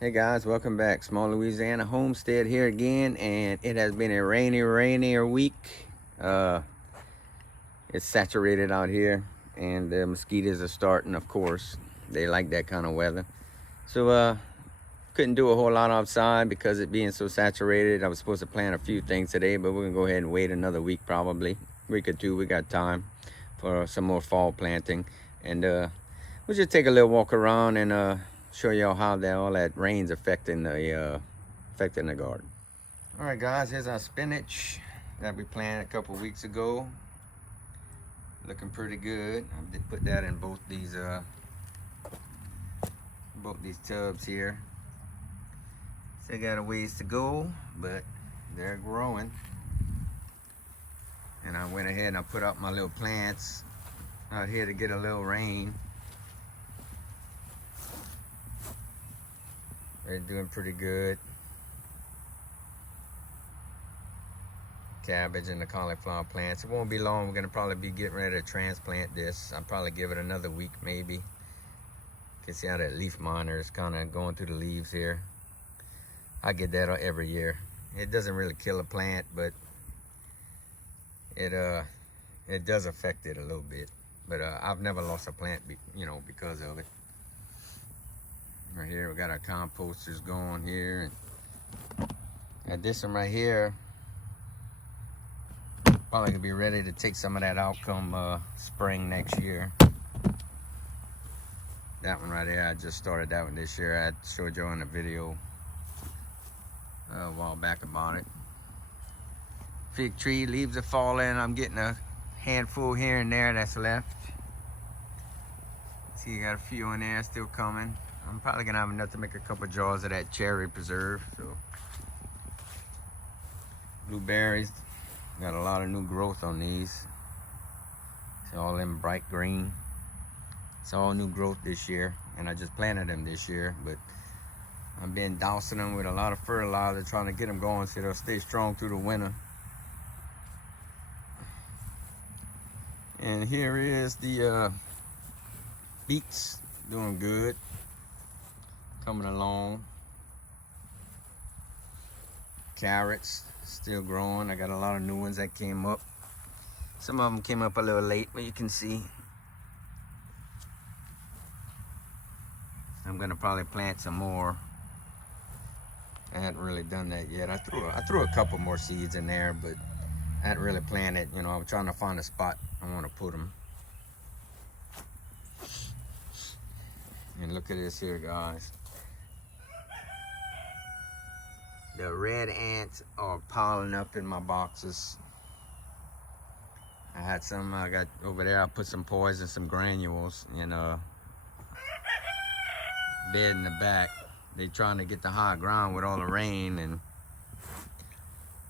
Hey guys, welcome back. Small Louisiana Homestead here again, and it has been a rainier week. Uh, it's saturated out here, and the mosquitoes are starting. Of course, they like that kind of weather. So couldn't do a whole lot outside because it being so saturated. I was supposed to plant a few things today, but we're gonna go ahead and wait another week, probably week or two. We got time for some more fall planting, and we'll just take a little walk around and show y'all how all that rain's affecting the garden. All right, guys, here's our spinach that we planted a couple weeks ago. Looking pretty good. I did put that in both these tubs here. Still got a ways to go, but they're growing. And I went ahead and I put up my little plants out here to get a little rain. They're doing pretty good. Cabbage and the cauliflower plants. It won't be long. We're gonna probably be getting ready to transplant this. I'll probably give it another week maybe. You can see how that leaf miner is kind of going through the leaves here. I get that every year. It doesn't really kill a plant, but it does affect it a little bit. But I've never lost a plant, because of it. Right here, we got our composters going here. And this one right here, probably gonna be ready to take some of that out come spring next year. That one right there, I just started that one this year. I showed you in a video a while back about it. Fig tree, leaves are falling. I'm getting a handful here and there that's left. See, you got a few in there still coming. I'm probably gonna have enough to make a couple jars of that cherry preserve. So, blueberries, got a lot of new growth on these. It's all in bright green. It's all new growth this year, and I just planted them this year, but I've been dousing them with a lot of fertilizer, trying to get them going so they'll stay strong through the winter. And here is the beets, doing good, coming along. Carrots, still growing. I got a lot of new ones that came up. Some of them came up a little late, but you can see. I'm gonna probably plant some more. I hadn't really done that yet. I threw a couple more seeds in there, but I hadn't really planted. I was trying to find a spot I want to put them. And look at this here, guys. The red ants are piling up in my boxes. I had some I got over there. I put some poison, some granules in a bed in the back. They trying to get the high ground with all the rain, and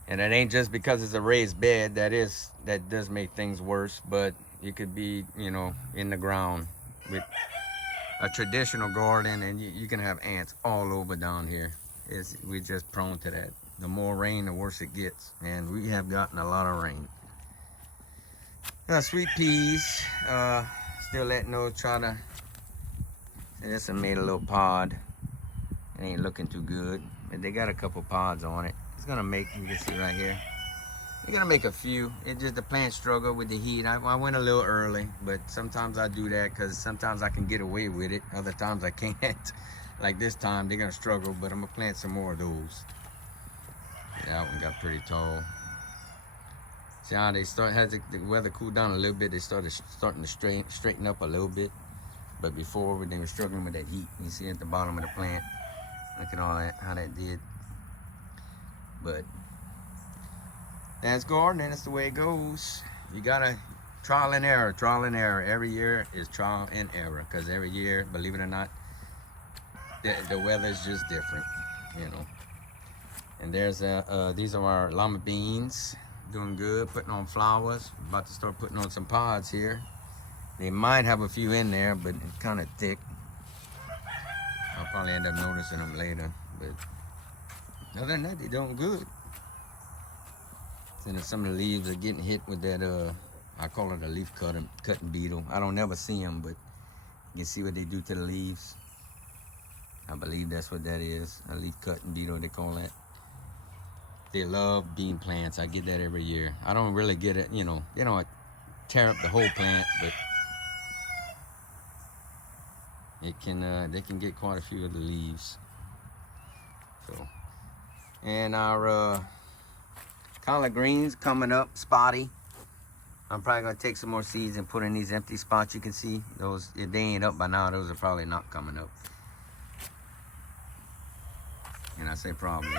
it ain't just because it's a raised bed. That does make things worse, but you could be, in the ground with a traditional garden, and you can have ants all over down here. We're just prone to that. The more rain, the worse it gets, and we have gotten a lot of rain. Sweet peas, still letting those try to. This one made a little pod. It ain't looking too good, but they got a couple pods on it. It's gonna make, you can see right here, they're gonna make a few. It just, the plants struggle with the heat. I went a little early, but sometimes I do that because sometimes I can get away with it. Other times I can't. Like this time, they're gonna struggle, but I'm gonna plant some more of those. That one got pretty tall. See how they as the weather cooled down a little bit, they starting to straighten up a little bit. But before, they were struggling with that heat. You see at the bottom of the plant. Look at all that, how that did. But that's gardening. That's the way it goes. You gotta trial and error. Every year is trial and error, because every year, believe it or not, the weather is just different, And there's these are our llama beans, doing good, putting on flowers. About to start putting on some pods here. They might have a few in there, but it's kind of thick. I'll probably end up noticing them later, but other than that, they're doing good. And some of the leaves are getting hit with that, I call it a leaf cutting beetle. I don't never see them, but you can see what they do to the leaves. I believe that's what that is. A leaf cutting beetle, they call that. They love bean plants. I get that every year. I don't really get it, you know, they don't tear up the whole plant, but it can they can get quite a few of the leaves. So, and our collard greens coming up, spotty. I'm probably gonna take some more seeds and put in these empty spots. You can see those, if they ain't up by now, those are probably not coming up. And I say probably.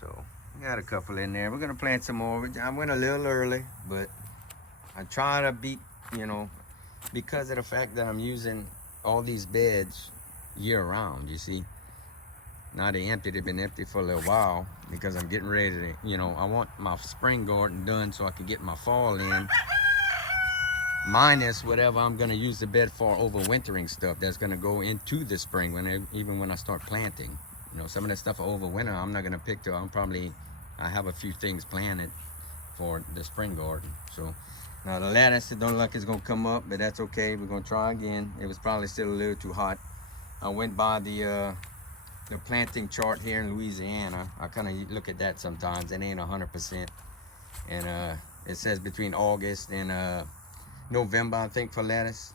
So, got a couple in there. We're gonna plant some more. I went a little early, but I try to beat, you know, because of the fact that I'm using all these beds year round, you see. Now they empty, they've been empty for a little while because I'm getting ready to, you know, I want my spring garden done so I can get my fall in, minus whatever I'm gonna use the bed for overwintering stuff that's gonna go into the spring even when I start planting. You know, some of that stuff for overwinter I'm not gonna pick till I have a few things planted for the spring garden. So now the lettuce, it don't look like it's gonna come up, but that's okay. We're gonna try again. It was probably still a little too hot. I went by the planting chart here in Louisiana. I kind of look at that sometimes. It ain't 100%. And it says between August and November, I think, for lettuce.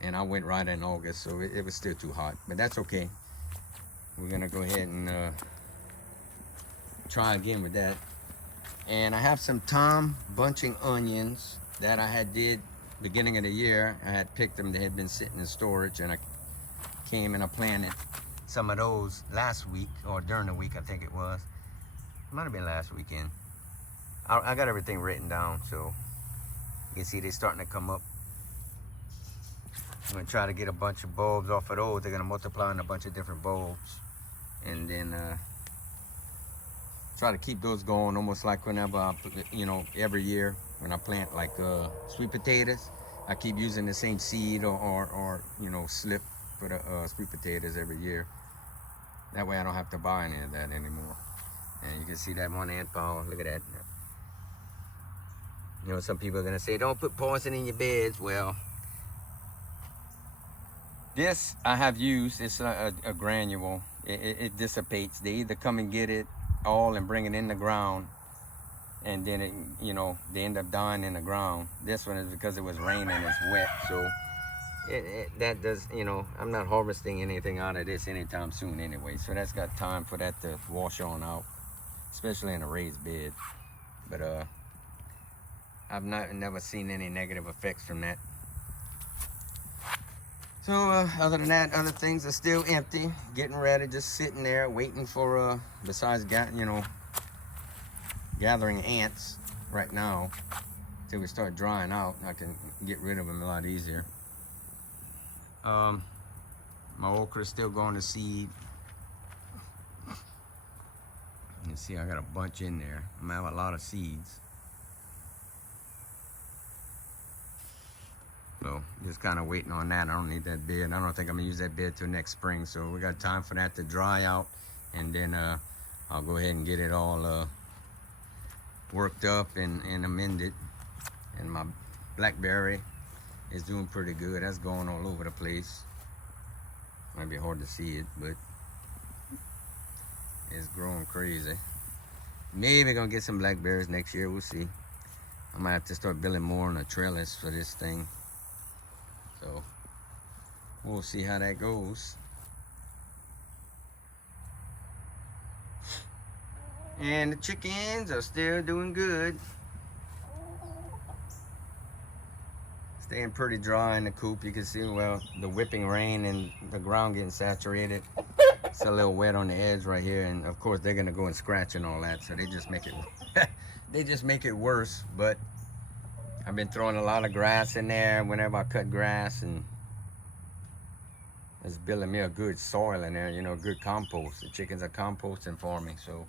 And I went right in August, so it was still too hot. But that's okay. We're gonna go ahead and try again with that. And I have some thyme bunching onions that I had did beginning of the year. I had picked them. They had been sitting in storage, and I came and I planted some of those last week, or during the week, I think it was. It might have been last weekend. I got everything written down, so you can see they're starting to come up. I'm gonna try to get a bunch of bulbs off of those. They're gonna multiply in a bunch of different bulbs, and then try to keep those going, almost like whenever I, you know, every year when I plant like sweet potatoes, I keep using the same seed or you know, slip for the sweet potatoes every year. That way I don't have to buy any of that anymore. And you can see that one ant pile. Look at that. You know, some people are gonna say, don't put poison in your beds. Well, this I have used. It's a granule. It dissipates. They either come and get it all and bring it in the ground, and then it, you know, they end up dying in the ground. This one is because it was raining, it's wet, so that does, you know, I'm not harvesting anything out of this anytime soon anyway, so that's got time for that to wash on out, especially in a raised bed. But I've never seen any negative effects from that. So other than that, other things are still empty, getting ready, just sitting there waiting for besides you know, gathering ants right now till we start drying out. I can get rid of them a lot easier. My okra is still going to seed. You see, I got a bunch in there. I'm gonna have a lot of seeds. So just kind of waiting on that. I don't need that bed. I don't think I'm gonna use that bed till next spring. So we got time for that to dry out, and then I'll go ahead and get it all worked up and amended. And my blackberry is doing pretty good. That's going all over the place. Might be hard to see it, but it's growing crazy. Maybe gonna get some blackberries next year. We'll see. I might have to start building more on a trellis for this thing. So we'll see how that goes. And the chickens are still doing good. Staying pretty dry in the coop. You can see, well, the whipping rain and the ground getting saturated. It's a little wet on the edge right here, and of course they're gonna go and scratch and all that, so they just make it worse. But I've been throwing a lot of grass in there whenever I cut grass, and it's building me a good soil in there, you know, good compost. The chickens are composting for me. So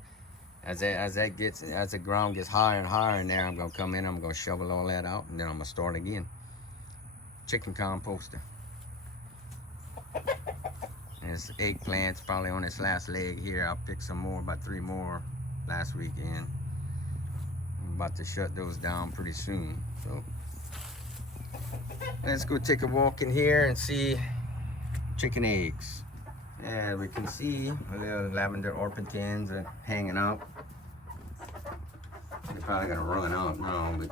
as the ground gets higher and higher in there, I'm gonna come in, I'm gonna shovel all that out, and then I'm gonna start again. Chicken composter. And it's eggplants probably on its last leg here. I'll pick some more, about 3 more last weekend. I'm about to shut those down pretty soon. So let's go take a walk in here and see chicken eggs. And we can see a little lavender orpingtons are hanging out. They're probably gonna run out now, but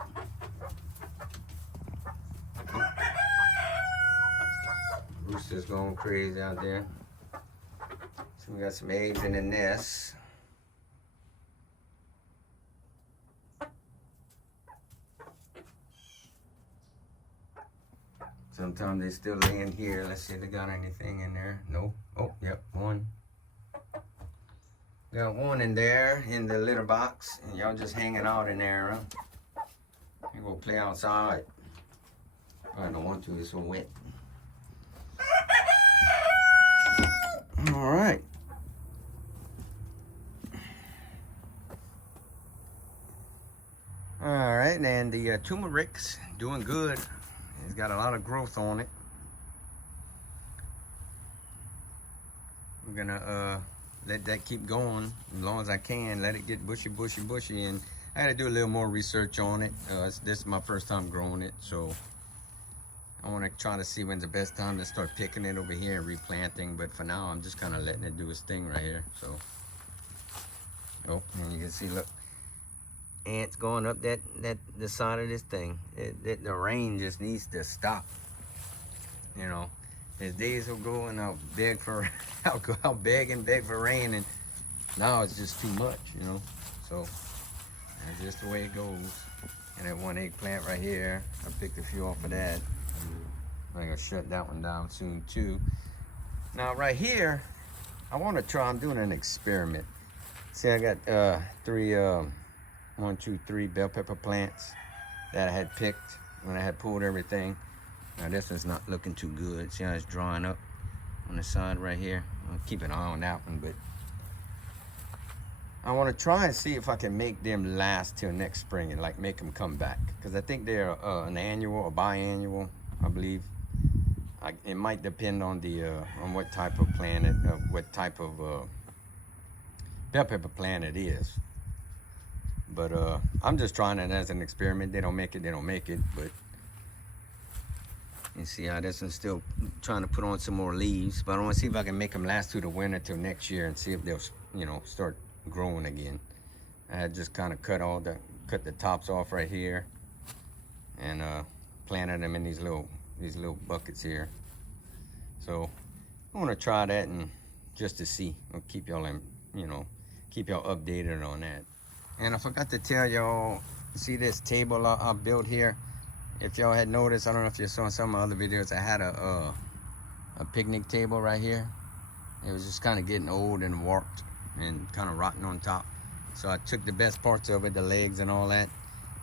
rooster's going crazy out there. So we got some eggs in the nest. Sometimes they still laying here. Let's see if they got anything in there. No. Oh, yep, one. Got one in there in the litter box, and y'all just hanging out in there, huh? You go play outside. I don't want to, it's so wet. All right. All right, and the turmeric's doing good. It's got a lot of growth on it. I'm gonna let that keep going as long as I can. Let it get bushy, and I gotta do a little more research on it. This is my first time growing it, so I want to try to see when's the best time to start picking it over here and replanting. But for now, I'm just kind of letting it do its thing right here. So, oh, and you can see, look, ants going up the side of this thing. The rain just needs to stop. You know, as days will go and I'll beg for, I'll beg and beg for rain, and now it's just too much, you know. So that's just the way it goes. And that one eggplant right here, I picked a few off of that. I'm gonna shut that one down soon too. Now right here, I want to try. I'm doing an experiment. See, I got one, two, three bell pepper plants that I had picked when I had pulled everything. Now this one's not looking too good. See how it's drying up on the side right here? I'll keep an eye on that one, but I want to try and see if I can make them last till next spring and like make them come back, because I think they're an annual or biannual, I believe. It might depend on the on what type of plant what type of bell pepper plant it is. But I'm just trying it as an experiment. They don't make it, they don't make it. But you see how this one's still trying to put on some more leaves. But I want to see if I can make them last through the winter till next year and see if they'll, you know, start growing again. I had just kind of cut the tops off right here and planted them in these little buckets here. So I want to try that and just to see. I'll keep y'all in, you know, keep y'all updated on that. And I forgot to tell y'all, see this table I built here? If y'all had noticed, I don't know if you saw some of my other videos, I had a picnic table right here. It was just kind of getting old and warped and kind of rotten on top. So I took the best parts of it, the legs and all that,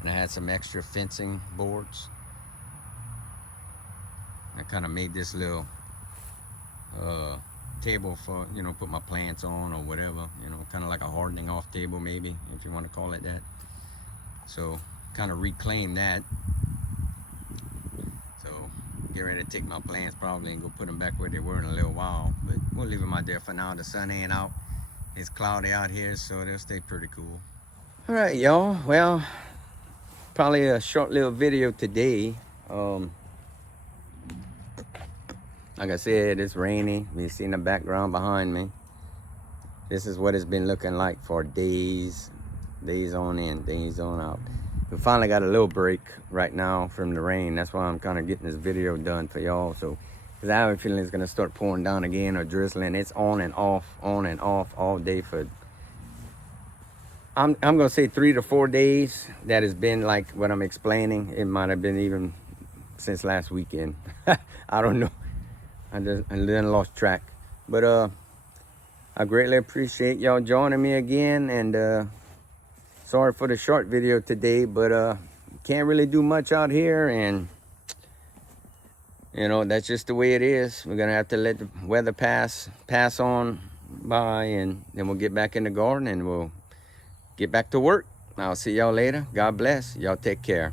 and I had some extra fencing boards. I kind of made this little table for, you know, put my plants on or whatever, you know, kind of like a hardening off table maybe, if you want to call it that. So kind of reclaim that. So get ready to take my plants probably and go put them back where they were in a little while, but we'll leave them out there for now. The sun ain't out, it's cloudy out here, so they'll stay pretty cool. All right, y'all, well, probably a short little video today. Like I said, it's rainy. You see in the background behind me. This is what it's been looking like for days on end, days on out. We finally got a little break right now from the rain. That's why I'm kind of getting this video done for y'all. So, because I have a feeling it's gonna start pouring down again or drizzling. It's on and off all day for, I'm gonna say 3 to 4 days. That has been like what I'm explaining. It might have been even since last weekend. I don't know. I then lost track. But I greatly appreciate y'all joining me again, and sorry for the short video today, but can't really do much out here, and you know, that's just the way it is. We're gonna have to let the weather pass on by, and then we'll get back in the garden and we'll get back to work. I'll see y'all later. God bless. Y'all take care.